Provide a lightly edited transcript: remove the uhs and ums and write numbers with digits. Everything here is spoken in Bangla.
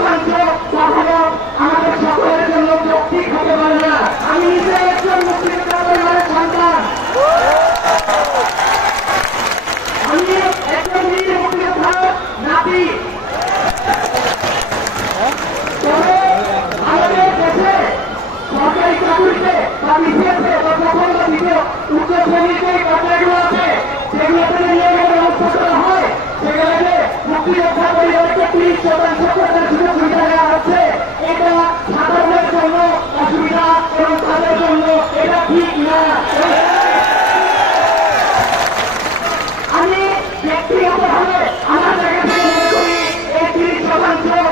শতাংশ কখনো আমাদের সকলের জন্য যৌক্তিক হতে পারে না। আমি নিজে একজন মুক্তিযোদ্ধা পরিবারের সন্তান, আমি একজন নিজে মুক্তিযোদ্ধার নাতি। তবে আমাদের দেশে সরকারি চাকরিতে বা বিসিএসে বা প্রথম বা দ্বিতীয় উচ্চ শ্রেণীর যে পর্যায়গুলো আছে সেগুলোতে নিয়োগের ব্যবস্থা করা হয়, সেগুলোতে মুক্তিযোদ্ধা পরিবারকে 30% করে সুযোগ সুবিধা দেওয়া হচ্ছে। এটা সাধারণের জন্য অসুবিধা এবং তাদের জন্য এটা ঠিক না। আমি ব্যক্তিগতভাবে আমার জায়গা থেকে মনে করি এই 30%